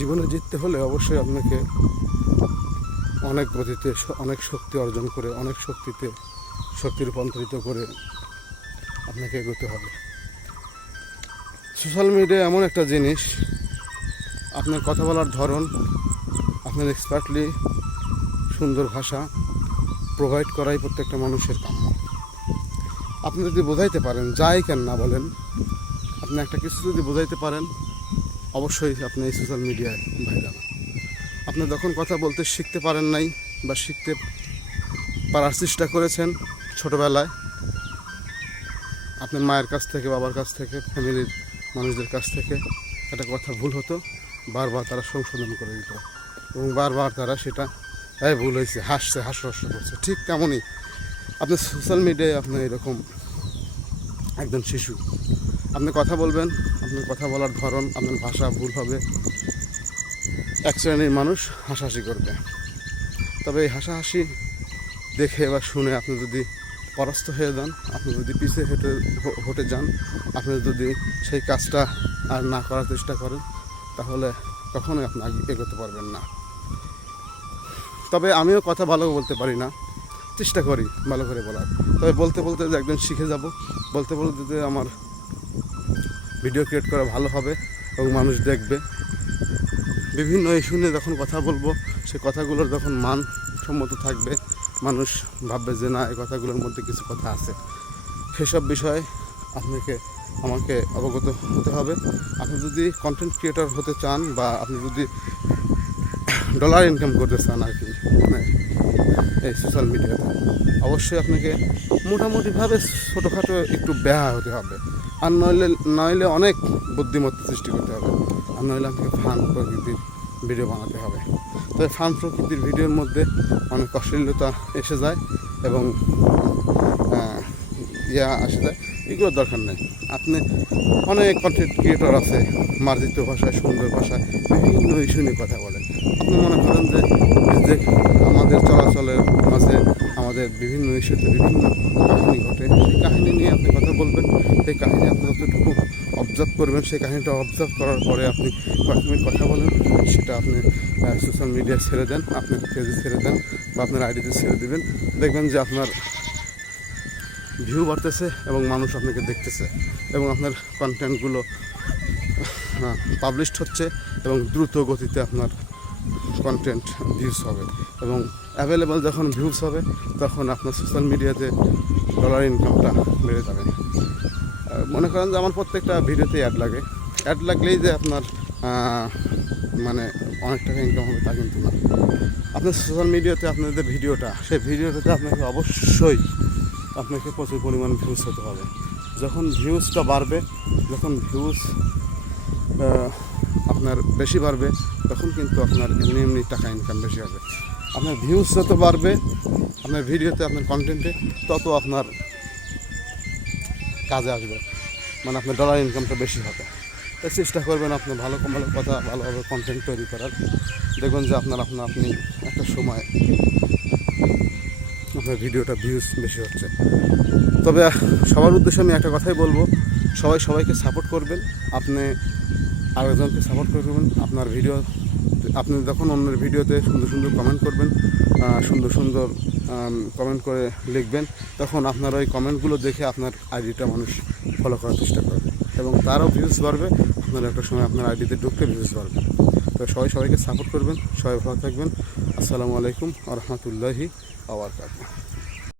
জীবনে জিততে হলে অবশ্যই আপনাকে অনেক গতিতে অনেক শক্তি অর্জন করে অনেক শক্তি রূপান্তরিত করে আপনাকে এগোতে হবে। সোশ্যাল মিডিয়া এমন একটা জিনিস, আপনার কথা বলার ধরন, আপনার এক্সপার্টলি সুন্দর ভাষা প্রোভাইড করাই প্রত্যেকটা মানুষের কাম্য। আপনি যদি বোঝাইতে পারেন, যাই কেন না বলেন, আপনি একটা কিছু যদি বোঝাইতে পারেন, অবশ্যই আপনি এই সোশ্যাল মিডিয়ায় ভাইরাল। আপনি যখন কথা বলতে শিখতে পারেন নাই বা শিখতে পারার চেষ্টা করেছেন ছোটোবেলায়, আপনার মায়ের কাছ থেকে, বাবার কাছ থেকে, ফ্যামিলির মানুষদের কাছ থেকে একটা কথা ভুল হতো, বারবার তারা সংশোধন করে দিত এবং বারবার তারা সেটা ভুল হয়েছে হাস্যরস করছে। ঠিক তেমনই আপনি সোশ্যাল মিডিয়ায় আপনি এরকম একজন শিশু, আপনি কথা বলবেন, আপনার কথা বলার ধরন, আপনার ভাষা ভুল হবে, এক শ্রেণীর মানুষ হাসাহাসি করবে। তবে এই হাসাহাসি দেখে বা শুনে আপনি যদি পরাস্ত হয়ে যান, আপনি যদি পিছিয়ে হটে যান, আপনি যদি সেই কাজটা আর না করার চেষ্টা করেন, তাহলে কখনোই আপনি এগোতে পারবেন না। তবে আমিও কথা ভালো বলতে পারি না, চেষ্টা করি ভালো করে বলার। তবে বলতে বলতে যে একদিন শিখে যাব, বলতে বলতে যে আমার ভিডিও ক্রিয়েট করা ভালো হবে এবং মানুষ দেখবে। বিভিন্ন ইস্যু নিয়ে যখন কথা বলবো, সে কথাগুলোর যখন মানসম্মত থাকবে, মানুষ ভাববে যে না, এই কথাগুলোর মধ্যে কিছু কথা আছে, সেসব বিষয়ে আমাকে অবগত হতে হবে। আপনি যদি কন্টেন্ট ক্রিয়েটর হতে চান বা আপনি যদি ডলার ইনকাম করতে চান আর কি, মানে এই সোশ্যাল মিডিয়াতে, অবশ্যই আপনাকে মোটামুটিভাবে ছোটোখাটো একটু ব্যয় হতে হবে। আর নইলে অনেক বুদ্ধিমত্তা সৃষ্টি করতে হবে। আর নইলে আপনাকে ফান প্রকৃতির ভিডিও বানাতে হবে। তবে ফান প্রকৃতির ভিডিওর মধ্যে অনেক অশ্লীলতা এসে যায় এবং আসে যায়, এগুলোর দরকার নেই। আপনি অনেক কন্টেন্ট ক্রিয়েটর আছে, মার্জিত ভাষায়, সুন্দর ভাষায় বিভিন্ন ইস্যু নিয়ে কথা বলেন। আপনি মনে করেন যে আমাদের চলাচলের মাঝে আমাদের বিভিন্ন ইস্যুতে বিভিন্ন কাহিনী ঘটে, সেই কাহিনী নিয়ে আপনি কথা বলবেন। সেই কাহিনী আপনি যতটুকু অবজার্ভ করবেন, সেই কাহিনীটা অবজার্ভ করার পরে আপনি কয়েক মিনিট কথা বলেন, সেটা আপনি সোশ্যাল মিডিয়ায় ছেড়ে দেন, আপনার পেজে ছেড়ে দেন বা আপনার আইডিতে ছেড়ে দেবেন। দেখবেন যে আপনার ভিউ বাড়তেছে এবং মানুষ আপনাকে দেখতেছে এবং আপনার কন্টেন্টগুলো পাবলিশড হচ্ছে এবং দ্রুত গতিতে আপনার কন্টেন্ট ভিউজ হবে এবং অ্যাভেলেবল যখন ভিউজ হবে, তখন আপনার সোশ্যাল মিডিয়াতে ডলার ইনকামটা বেড়ে যাবে। মনে করেন যে আমার প্রত্যেকটা ভিডিওতে অ্যাড লাগে, অ্যাড লাগলেই যে আপনার মানে অনেক টাকা ইনকাম হবে তা কিন্তু না। আপনার সোশ্যাল মিডিয়াতে আপনাদের ভিডিওটা, সেই ভিডিওটাতে আপনাকে প্রচুর পরিমাণ ভিউজ হতে হবে। যখন ভিউজটা বাড়বে, যখন ভিউজ আপনার বেশি বাড়বে, তখন কিন্তু আপনার এমনি টাকা ইনকাম বেশি হবে। আপনার ভিউজ যত বাড়বে আপনার ভিডিওতে, আপনার কন্টেন্টে, তত আপনার কাজে আসবে, মানে আপনার ডলার ইনকামটা বেশি হবে। তাই চেষ্টা করবেন আপনি ভালো কথা, ভালোভাবে কন্টেন্ট তৈরি করার। দেখবেন যে আপনি একটা সময় আপনার ভিডিওটা ভিউজ বেশি হচ্ছে। তবে সবার উদ্দেশ্যে আমি একটা কথাই বলবো, সবাইকে সাপোর্ট করবেন। আপনি আরেকজনকে সাপোর্ট করবেন। আপনার ভিডিও, আপনি যখন অন্যের ভিডিওতে সুন্দর সুন্দর কমেন্ট করবেন, সুন্দর কমেন্ট করে লিখবেন, তখন আপনার ওই কমেন্টগুলো দেখে আপনার আইডিটা মানুষ ফলো করার চেষ্টা করবে এবং তারও ভিউজ বাড়বে। আপনার একটা সময় আপনার আইডিতে ঢুকতে ভিউজ বাড়বে। তো সবাইকে সাপোর্ট করবেন। সবাই ভালো থাকবেন। আসসালামু আলাইকুম ওয়া রাহমাতুল্লাহি ওয়া বারাকাতুহু।